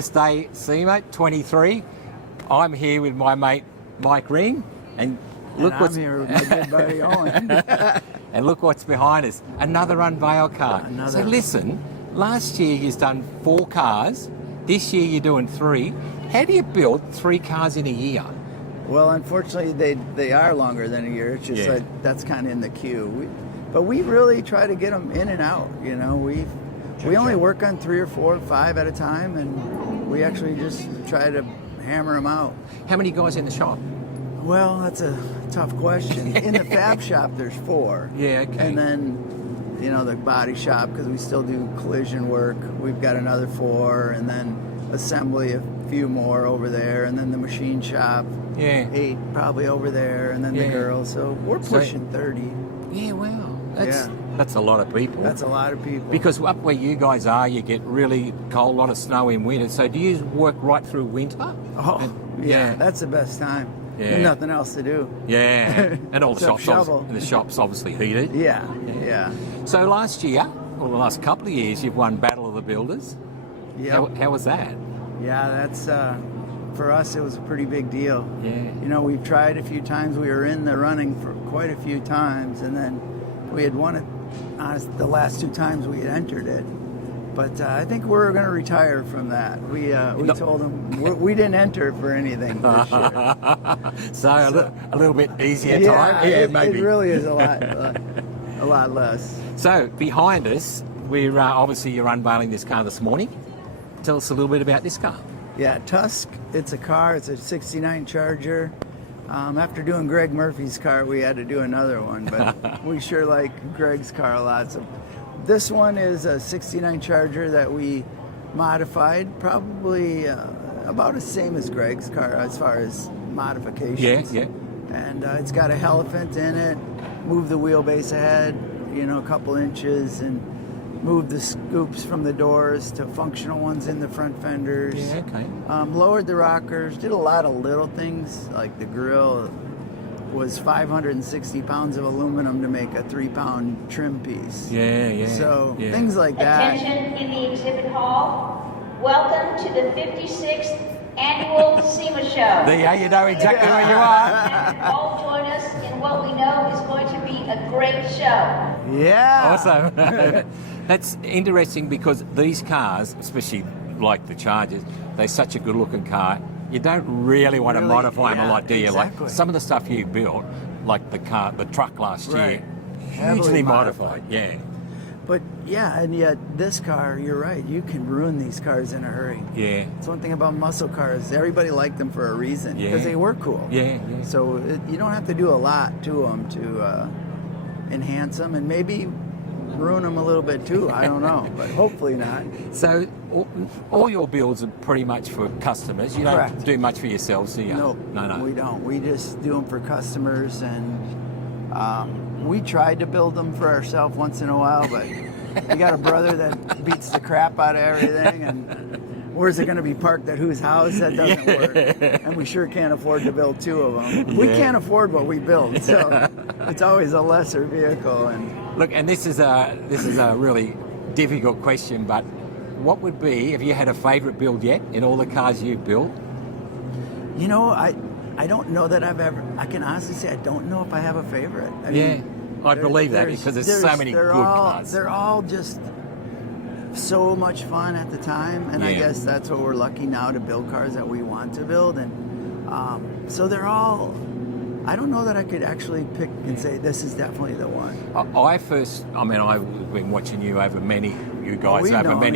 First day SEMA 23. I'm here with my mate Mike Ring, and look what's here with my good buddy Owen. and look what's behind us. Another Unveil car. So listen, last year you've done 4 cars. This year you're doing 3. How do you build 3 cars in a year? Well, unfortunately, they are longer than a year. It's just like that's kind of in the queue. But we really try to get them in and out. You know, we only work on 3 or 4 or 5 at a time, and we actually just try to hammer them out. How many guys in the shop? Well, that's a tough question. In the fab shop, there's 4. Yeah, okay. And then, you know, the body shop, because we still do collision work, we've got another 4, and then assembly, a few more over there, and then the machine shop, 8 probably over there, and then the girls. So we're pushing 30. Yeah, wow. That's a lot of people. That's a lot of people. Because up where you guys are, you get really cold, a lot of snow in winter. So do you work right through winter? Oh, yeah. That's the best time. Yeah. There's nothing else to do. Yeah. And all the shops, shovel. and the shops obviously heated. Yeah. So last year, or the last couple of years, you've won Battle of the Builders. Yeah. How was that? Yeah, that's for us. It was a pretty big deal. Yeah. You know, we've tried a few times. We were in the running for quite a few times, and then we had won it the last 2 times we had entered it. But I think we're going to retire from that. We told them we didn't enter for anything this year. So a little bit easier time. Maybe. It really is a lot less. So behind us, we're obviously you're unveiling this car this morning. Tell us a little bit about this car. Yeah, TUSK. It's a car. It's a '69 Charger. After doing Greg Murphy's car, we had to do another one, but we sure like Greg's car a lot. So this one is a '69 Charger that we modified, probably about the same as Greg's car as far as modifications. Yeah. And it's got a Hellephant in it. Moved the wheelbase ahead, a couple inches, and moved the scoops from the doors to functional ones in the front fenders. Yeah, okay. Lowered the rockers, did a lot of little things, like the grill was 560 pounds of aluminum to make a 3-pound trim piece. Yeah. So things like that. Attention in the exhibit hall. Welcome to the 56th annual SEMA show. There you know exactly where you are. All join us in what we know is going to be a great show. Yeah. Awesome. That's interesting because these cars, especially like the Chargers, they're such a good-looking car. You don't really want to modify them a lot, do you? Exactly. Like some of the stuff you built, like the truck last year, hugely Heavily modified. Yeah. But and yet this car, you're right, you can ruin these cars in a hurry. Yeah. It's one thing about muscle cars. Everybody liked them for a reason because they were cool. Yeah. So you don't have to do a lot to them to enhance them, and maybe ruin them a little bit too. I don't know, but hopefully not. So all your builds are pretty much for customers. You don't do much for yourselves, do you? No, we don't. We just do them for customers, and we tried to build them for ourselves once in a while, but we got a brother that beats the crap out of everything, and where's it going to be parked at whose house? That doesn't work. And we sure can't afford to build 2 of them. We can't afford what we build, so it's always a lesser vehicle. And look, and this is a really difficult question, but what would be, if you had a favourite build yet in all the cars you've built? I don't know that I can honestly say I don't know if I have a favourite. I believe that because there's so many good cars. They're all just so much fun at the time, and I guess that's what we're lucky now to build cars that we want to build, and so they're all. I don't know that I could actually pick and say this is definitely the one. I've been watching you over many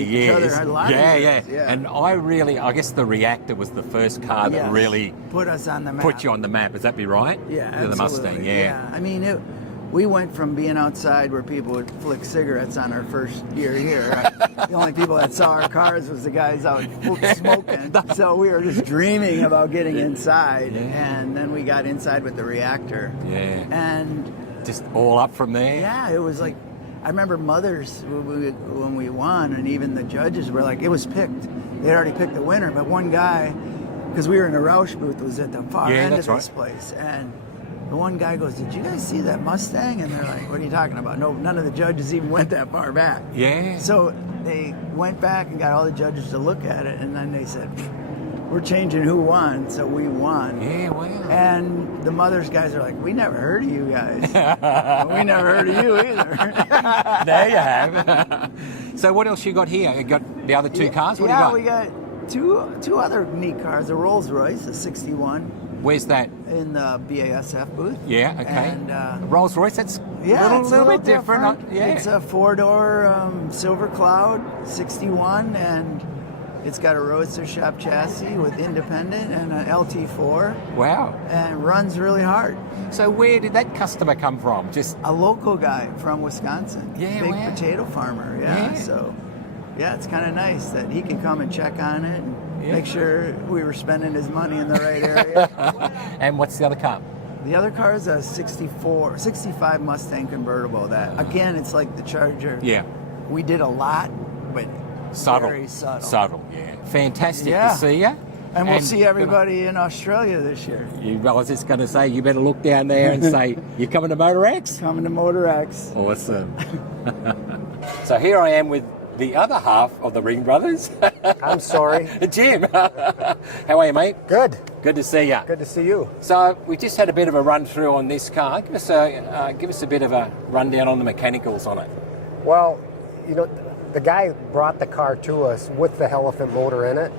years. Yeah. And I guess the Reactor was the first car that really put us on the map. Put you on the map. Would that be right? Yeah, absolutely. The Mustang. Yeah. I mean, we went from being outside where people would flick cigarettes on our first year here. The only people that saw our cars was the guys out smoking. So we were just dreaming about getting inside. And then we got inside with the Reactor. Yeah. And just all up from there. Yeah, it was like, I remember Mothers when we won, and even the judges were like, it was picked. They'd already picked the winner, but one guy, because we were in a Roush booth, was at the far end of this place. And the one guy goes, "Did you guys see that Mustang?" And they're like, "What are you talking about?" No, none of the judges even went that far back. Yeah. So they went back and got all the judges to look at it, and then they said, "We're changing who won," so we won. Yeah, wow. And the Mothers guys are like, "We never heard of you guys. We never heard of you either." There you have. So what else you got here? You got the other two cars? What Yeah, do we you got? got two other neat cars. A Rolls Royce, a 61, Where's that? in the BASF booth. Yeah, okay. And Rolls Royce, that's yeah, a it's little bit different. Yeah. It's a 4-door Silver Cloud 61, and it's got a Roadster shop chassis with independent and an LT4, Wow. and runs really hard. So where did that customer come from? Just A local guy from Wisconsin, Yeah, big wow. potato farmer. Yeah, Yeah. so yeah, it's kind of nice that he can come and check on it and Yeah. make sure we were spending his money in the right area. and what's the other car? The other car is a 65 Mustang convertible. That again, it's like the Charger. Yeah. We did a lot, but Subtle. very subtle. Subtle, yeah. Fantastic Yeah. to see you. And we'll see everybody in Australia this year. I was just going to say, you better look down there and say, you're coming to Motor X? Coming to Motor X. Awesome. So here I am with the other half of the Ringbrothers, I'm sorry. Jim. How are you, mate? Good. Good to see you. Good to see you. So we just had a bit of a run through on this car. Give us a bit of a rundown on the mechanicals on it. Well, you know, the guy brought the car to us with the Hellephant motor in it.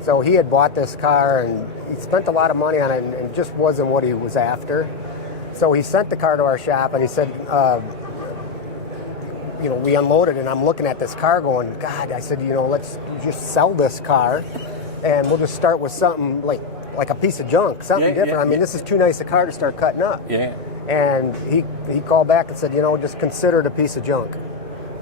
So he had bought this car and he spent a lot of money on it and it just wasn't what he was after. So he sent the car to our shop and he said, you know, we unloaded and I'm looking at this car going, God, I said, you know, let's just sell this car and we'll just start with something like a piece of junk, something Yeah, different. yeah, I mean, yeah. this is too nice a car to start cutting up. Yeah. And he called back and said, you know, just consider it a piece of junk.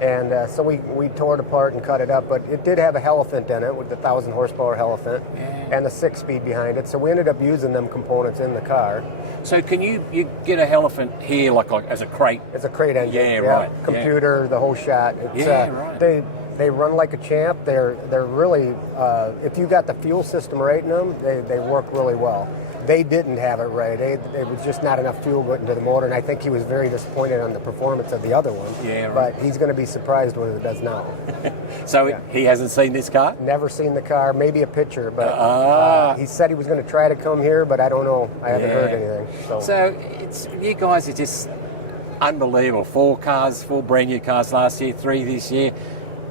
And so we tore it apart and cut it up, but it did have a Hellephant in it with the 1,000 horsepower Hellephant and the 6-speed behind it. So we ended up using them components in the car. So can you get a Hellephant here like as a crate? It's a crate engine. Yeah, right. Computer, the whole shot. It's, Yeah, right. They run like a champ. They're really, if you got the fuel system right in them, they work really well. They didn't have it right. It was just not enough fuel going into the motor, and I think he was very disappointed on the performance of the other one. Yeah, right. But he's going to be surprised when it does now. So he hasn't seen this car? Never seen the car, maybe a picture, but he said he was going to try to come here, but I don't know. I haven't heard anything. So it's you guys are just unbelievable. 4 brand new cars last year, 3 this year.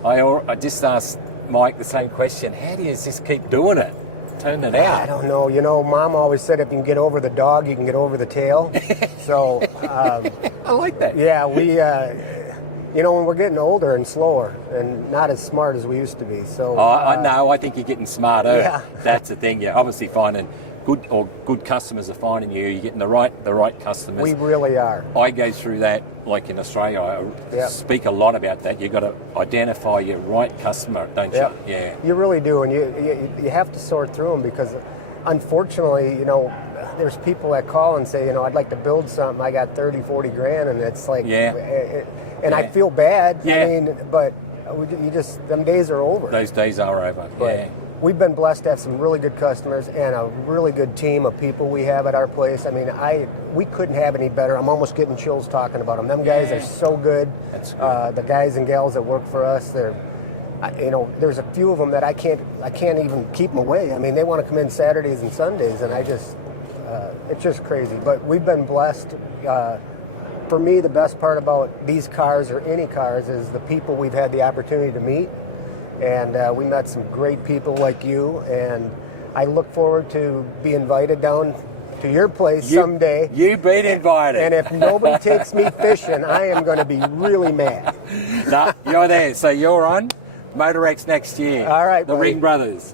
I just asked Mike the same question. How do you just keep doing it? Turn it out. I don't know. You know, Mom always said if you can get over the dog, you can get over the tail. So, I like that. yeah, we, you know, when we're getting older and slower and not as smart as we used to be. So, I know. I think you're getting smarter. Yeah. That's the thing. You're obviously finding good customers are finding you. You're getting the right customers. we really are. I go through that, like in Australia. I Yeah. speak a lot about that. You've got to identify your right customer, don't you? Yeah. You really do, and you have to sort through them because, unfortunately, you know, there's people that call and say, you know, I'd like to build something. I got 30, 40 grand, and it's like, and I feel bad. Yeah. I mean, but you just them days are over. Those days are over. But yeah. we've been blessed to have some really good customers and a really good team of people we have at our place. I mean, we couldn't have any better. I'm almost getting chills talking about them. Them guys are so good. That's good. The guys and gals that work for us, you know, there's a few of them that I can't even keep them away. I mean, they want to come in Saturdays and Sundays, and it's just crazy. But we've been blessed. For me, the best part about these cars or any cars is the people we've had the opportunity to meet. And we met some great people like you, and I look forward to be invited down to your place someday. You've been invited. And if nobody takes me fishing, I am going to be really mad. No, you're there. So you're on Motor X next year. All right, The buddy. Ringbrothers.